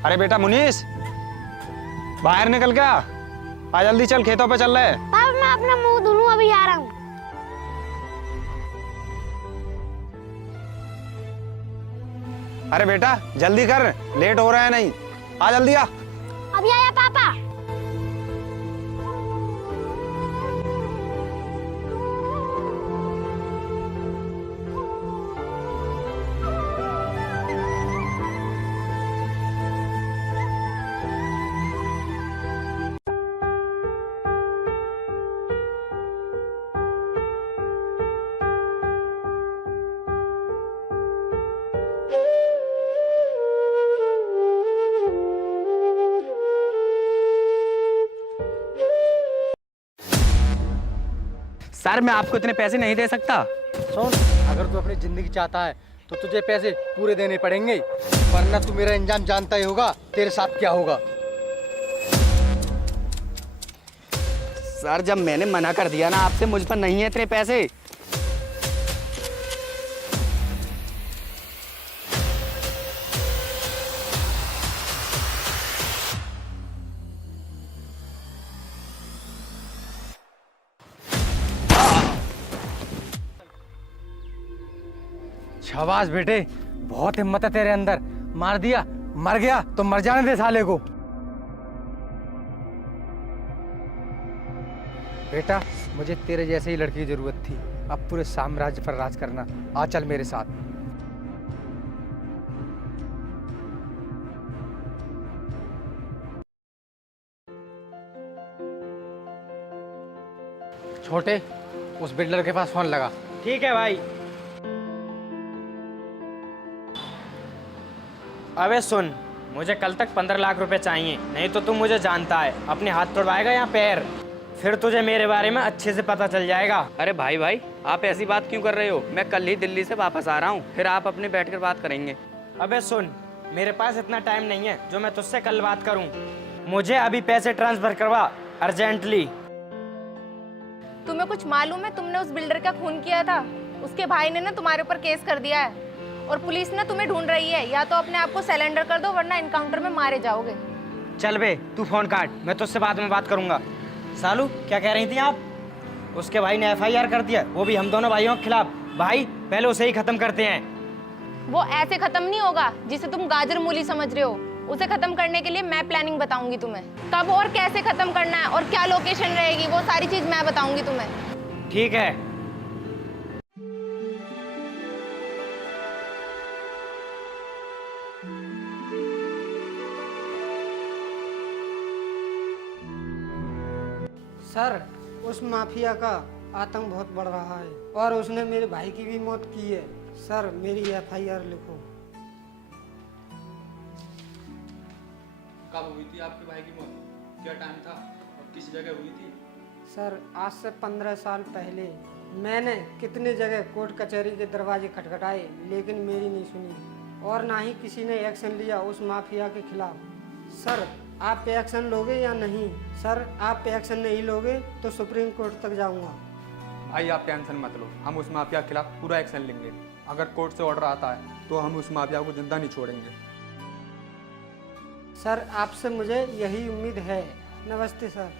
अरे बेटा मुनीस, बाहर निकल के आ जल्दी चल, खेतों पे चल रहे। पापा मैं अपना मुंह धुलूं, अभी आ रहा हूँ। अरे बेटा जल्दी कर, लेट हो रहा है, नहीं आ जल्दी आ। अभी आया पापा। सर मैं आपको इतने पैसे नहीं दे सकता। सुन, अगर तू अपनी जिंदगी चाहता है तो तुझे पैसे पूरे देने पड़ेंगे, वरना तू मेरा अंजाम जानता ही होगा तेरे साथ क्या होगा। सर जब मैंने मना कर दिया ना आपसे, मुझ पर नहीं है इतने पैसे। शाबाश बेटे, बहुत हिम्मत है तेरे अंदर। मार दिया, मर गया तो मर जाने दे साले को। बेटा मुझे तेरे जैसे ही लड़की की जरूरत थी, अब पूरे साम्राज्य पर राज करना। आ चल मेरे साथ। छोटे, उस बिल्डर के पास फोन लगा। ठीक है भाई। अबे सुन, मुझे कल तक 15 लाख रुपए चाहिए, नहीं तो तू मुझे जानता है, अपने हाथ तोड़वाएगा या पैर, फिर तुझे मेरे बारे में अच्छे से पता चल जाएगा। अरे भाई भाई, आप ऐसी बात क्यों कर रहे हो? मैं कल ही दिल्ली से वापस आ रहा हूँ, फिर आप अपने बैठकर बात करेंगे। अबे सुन, मेरे पास इतना टाइम नहीं है जो मैं तुझसे कल बात करूँ। मुझे अभी पैसे ट्रांसफर करवा अर्जेंटली। तुम्हें कुछ मालूम है? तुमने उस बिल्डर का खून किया था, उसके भाई ने ना तुम्हारे ऊपर केस कर दिया है और पुलिस ना तुम्हें ढूंढ रही है। या तो अपने आप को सरेंडर कर दो, वरना एनकाउंटर में मारे जाओगे। चल बे, तू फोन काट, मैं तुझसे बाद में बात करूंगा। सालू क्या कह रही थी आप? उसके भाई ने FIR कर दिया, वो भी हम दोनों भाइयों के खिलाफ। भाई पहले उसे ही खत्म करते हैं। वो ऐसे खत्म नहीं होगा जिसे तुम गाजर मूली समझ रहे हो। उसे खत्म करने के लिए मैं प्लानिंग बताऊंगी तुम्हें, कब और कैसे खत्म करना है और क्या लोकेशन रहेगी, वो सारी चीज मैं बताऊंगी तुम्हें। ठीक है। सर, उस माफिया का आतंक बहुत बढ़ रहा है और उसने मेरे भाई की भी मौत की है। सर मेरी FIR लिखो। कब हुई थी आपके भाई की मौत? क्या टाइम था और किस जगह हुई थी? सर आज से 15 साल पहले मैंने कितने जगह कोर्ट कचहरी के दरवाजे खटखटाए, लेकिन मेरी नहीं सुनी और ना ही किसी ने एक्शन लिया उस माफिया के खिलाफ। सर आप पे एक्शन लोगे या नहीं? सर आप पे एक्शन नहीं लोगे तो सुप्रीम कोर्ट तक जाऊंगा। भाई आप टेंशन मत लो, हम उस माफिया के खिलाफ पूरा एक्शन लेंगे। अगर कोर्ट से ऑर्डर आता है तो हम उस माफिया को जिंदा नहीं छोड़ेंगे। सर आपसे मुझे यही उम्मीद है। नमस्ते सर।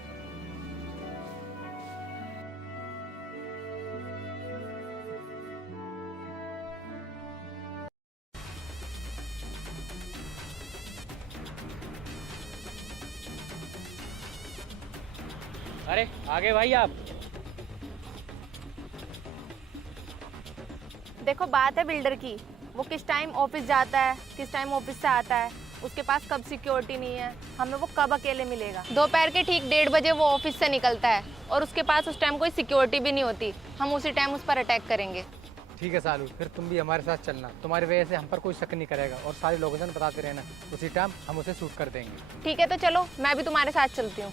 अरे आगे भाई आप। देखो बात है बिल्डर की, वो किस टाइम ऑफिस जाता है, किस टाइम ऑफिस से आता है, उसके पास कब सिक्योरिटी नहीं है, हमें वो कब अकेले मिलेगा। दोपहर के ठीक 1:30 बजे वो ऑफिस से निकलता है और उसके पास उस टाइम कोई सिक्योरिटी भी नहीं होती। हम उसी टाइम उस पर अटैक करेंगे। ठीक है सालू, फिर तुम भी हमारे साथ चलना। तुम्हारी वजह से हम पर कोई शक नहीं करेगा और सारी लोकेशन बताते रहना, उसी टाइम हम उसे शूट कर देंगे। ठीक है तो चलो, मैं भी तुम्हारे साथ चलती हूँ।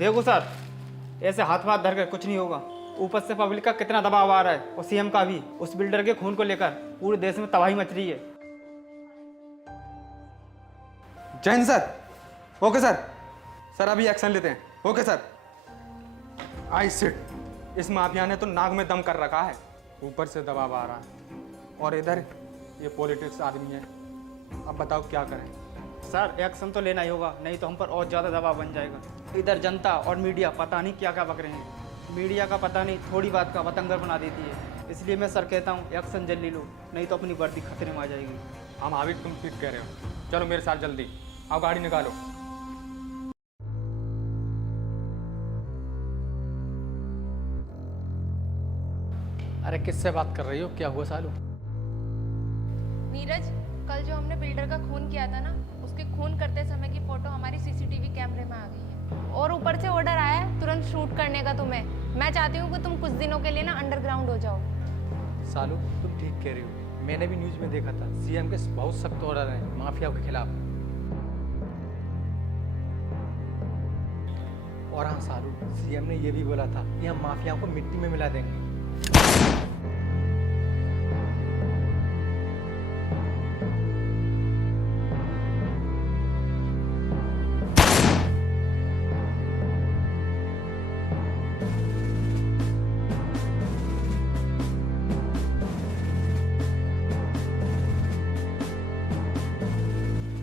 देखो सर, ऐसे हाथ धर कर कुछ नहीं होगा। ऊपर से पब्लिक का कितना दबाव आ रहा है और सीएम का भी। उस बिल्डर के खून को लेकर पूरे देश में तबाही मच रही है। जय Hind sir. Okay sir. Sir अभी एक्शन लेते हैं। Okay sir. I sit. इस माफिया ने तो नाक में दम कर रखा है, ऊपर से दबाव आ रहा है और इधर ये पॉलिटिक्स आदमी है। अब बताओ क्या करें। सर एक्शन तो लेना ही होगा, नहीं तो हम पर और ज़्यादा दबाव बन जाएगा। इधर जनता और मीडिया पता नहीं क्या क्या बक रहे हैं। मीडिया का पता नहीं थोड़ी बात का बतंगर बना देती है। इसलिए मैं सर कहता हूँ एक्शन जल्दी लो, नहीं तो अपनी वर्दी खतरे में आ जाएगी। हम हावी तुम ठीक कह रहे हो। चलो मेरे साथ जल्दी आओ, गाड़ी निकालो। अरे किससे बात कर रही हो? क्या हुआ सालू? नीरज, कल जो हमने बिल्डर का खून किया था ना, उसके खून करते समय की फोटो हमारी सीसीटीवी कैमरे में आ गई है और ऊपर से ऑर्डर आया है तुरंत शूट करने का तुम्हें। मैं चाहती हूँ कि तुम कुछ दिनों के लिए ना अंडरग्राउंड हो जाओ। सालू तुम ठीक कह रही हो, मैंने भी न्यूज में देखा था सीएम के बहुत सख्त ऑर्डर हैं माफिया के खिलाफ। और हाँ सालू, सीएम ने ये भी बोला था कि हम माफिया को मिट्टी में मिला देंगे।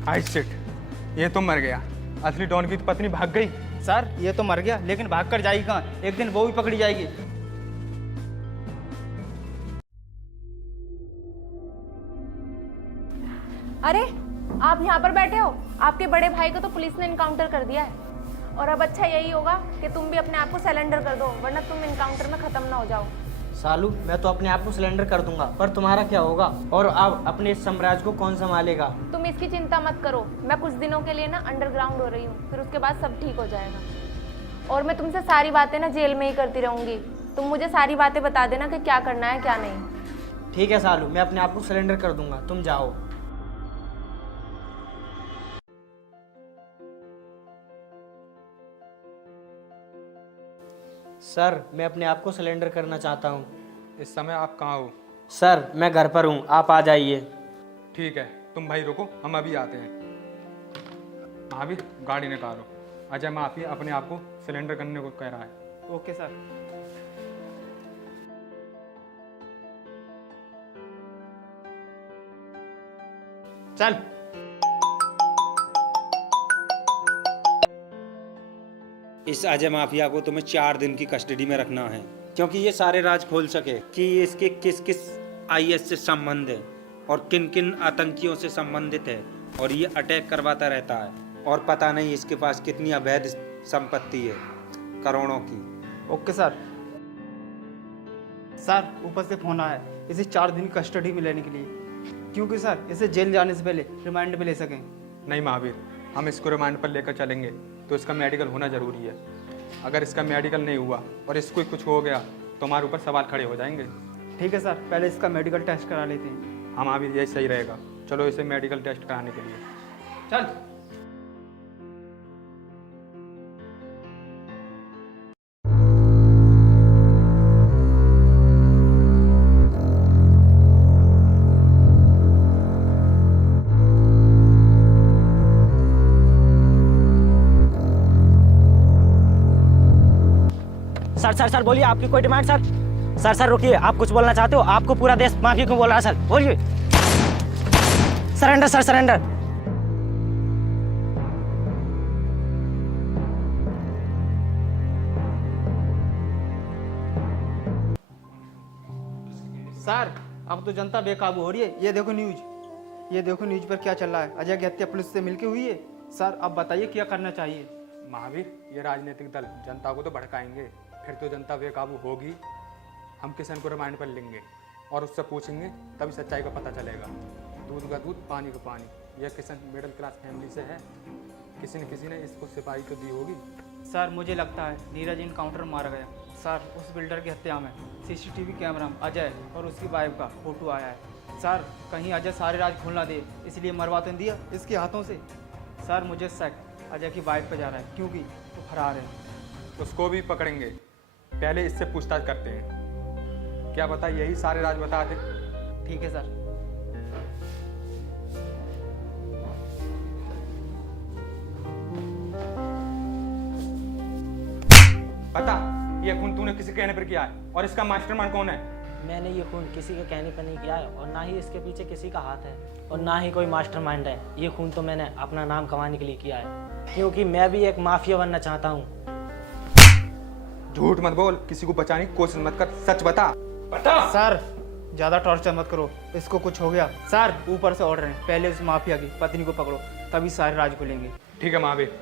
I sit. ये तो मर गया। असली डॉन की तो पत्नी भाग गई। सर ये तो मर गया, लेकिन भाग कर जाएगी कहाँ? एक दिन वो भी पकड़ी जाएगी। अरे आप यहाँ पर बैठे हो? आपके बड़े भाई को तो पुलिस ने इनकाउंटर कर दिया है और अब अच्छा यही होगा कि तुम भी अपने आप को सरेंडर कर दो, वरना तुम इनकाउंटर में खत्म ना हो जाओ। सालू मैं तो अपने आप को सिलेंडर कर दूंगा, पर तुम्हारा क्या होगा? और अब अपने इस साम्राज्य को कौन संभालेगा? तुम इसकी चिंता मत करो, मैं कुछ दिनों के लिए ना अंडरग्राउंड हो रही हूँ, फिर उसके बाद सब ठीक हो जाएगा। और मैं तुमसे सारी बातें ना जेल में ही करती रहूंगी। तुम मुझे सारी बातें बता देना कि क्या करना है क्या नहीं। ठीक है सालू, मैं अपने आप को सिलेंडर कर दूंगा, तुम जाओ। सर मैं अपने आप को सिलेंडर करना चाहता हूँ। इस समय आप कहाँ हो? सर मैं घर पर हूँ, आप आ जाइए। ठीक है, तुम भाई रुको, हम अभी आते हैं। महावीर गाड़ी निकालो। अजय माफी अपने आप को सिलेंडर करने को कह रहा है। Okay sir. चल। इस अजय माफिया को तुम्हें 4 दिन की कस्टडी में रखना है, क्योंकि ये सारे राज खोल सके कि इसके किस किस आईएस से संबंध है और किन किन आतंकियों से संबंधित है, और ये अटैक करवाता रहता है और पता नहीं इसके पास कितनी अवैध संपत्ति है, करोड़ों की। Okay sir. सर ऊपर से फोन आया है इसे 4 दिन की कस्टडी में लेने के लिए, क्योंकि सर इसे जेल जाने से पहले रिमांड पे ले सकें। नहीं महावीर, हम इसको रिमांड पर लेकर चलेंगे तो इसका मेडिकल होना ज़रूरी है। अगर इसका मेडिकल नहीं हुआ और इसको कुछ हो गया तो हमारे ऊपर सवाल खड़े हो जाएंगे। ठीक है सर, पहले इसका मेडिकल टेस्ट करा लेते हैं। हाँ महावीर, यही सही रहेगा। चलो इसे मेडिकल टेस्ट कराने के लिए। चल। सर सर सर बोलिए, आपकी कोई डिमांड? सर सर सर रुकिए, आप कुछ बोलना चाहते हो? आपको पूरा देश माफी क्यों बोल रहा है? सर बोलिए। Surrender sir, surrender. सर अब तो जनता बेकाबू हो रही है। ये देखो न्यूज, ये देखो न्यूज पर क्या चल रहा है। अजय की हत्या पुलिस से मिलके हुई है। सर अब बताइए क्या करना चाहिए? महावीर, ये राजनीतिक दल जनता को तो भड़काएंगे, फिर तो जनता बेकाबू होगी। हम किसान को रिमांड पर लेंगे और उससे पूछेंगे, तभी सच्चाई का पता चलेगा। दूध का दूध, पानी का पानी। यह किसान मिडिल क्लास फैमिली से है, किसी न किसी ने इसको सिपाही तो दी होगी। सर मुझे लगता है नीरज इनकाउंटर मारा गया। सर उस बिल्डर की हत्या में सीसीटीवी कैमरा में अजय और उसकी वाइफ का फोटो आया है। सर कहीं अजय सारे राज खोलना दे, इसलिए मरवा तो दिया इसके हाथों से। सर मुझे शक अजय की वाइफ पे जा रहा है, क्योंकि वो फरार है। उसको भी पकड़ेंगे, पहले इससे पूछताछ करते हैं। क्या बता यही सारे राज बता दे। ठीक है सर। बता ये खून तूने किसी कहने पर किया है और इसका मास्टरमाइंड कौन है? मैंने ये खून किसी के कहने पर नहीं किया है और ना ही इसके पीछे किसी का हाथ है और ना ही कोई मास्टरमाइंड है। ये खून तो मैंने अपना नाम कमाने के लिए किया है, क्योंकि मैं भी एक माफिया बनना चाहता हूँ। झूठ मत बोल, किसी को बचाने की कोशिश मत कर, सच बता। बता। सर ज्यादा टॉर्चर मत करो, इसको कुछ हो गया सर ऊपर से ऑर्डर है, पहले उस माफिया की पत्नी को पकड़ो, तभी सारे राज खुलेंगे। ठीक है महावीर।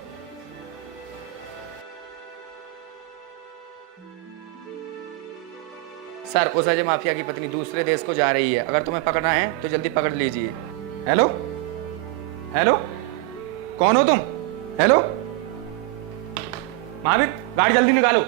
सर उस अजय माफिया की पत्नी दूसरे देश को जा रही है, अगर तुम्हें पकड़ना है तो जल्दी पकड़ लीजिए। हेलो हेलो, कौन हो तुम? हेलो महावीर, गाड़ी जल्दी निकालो।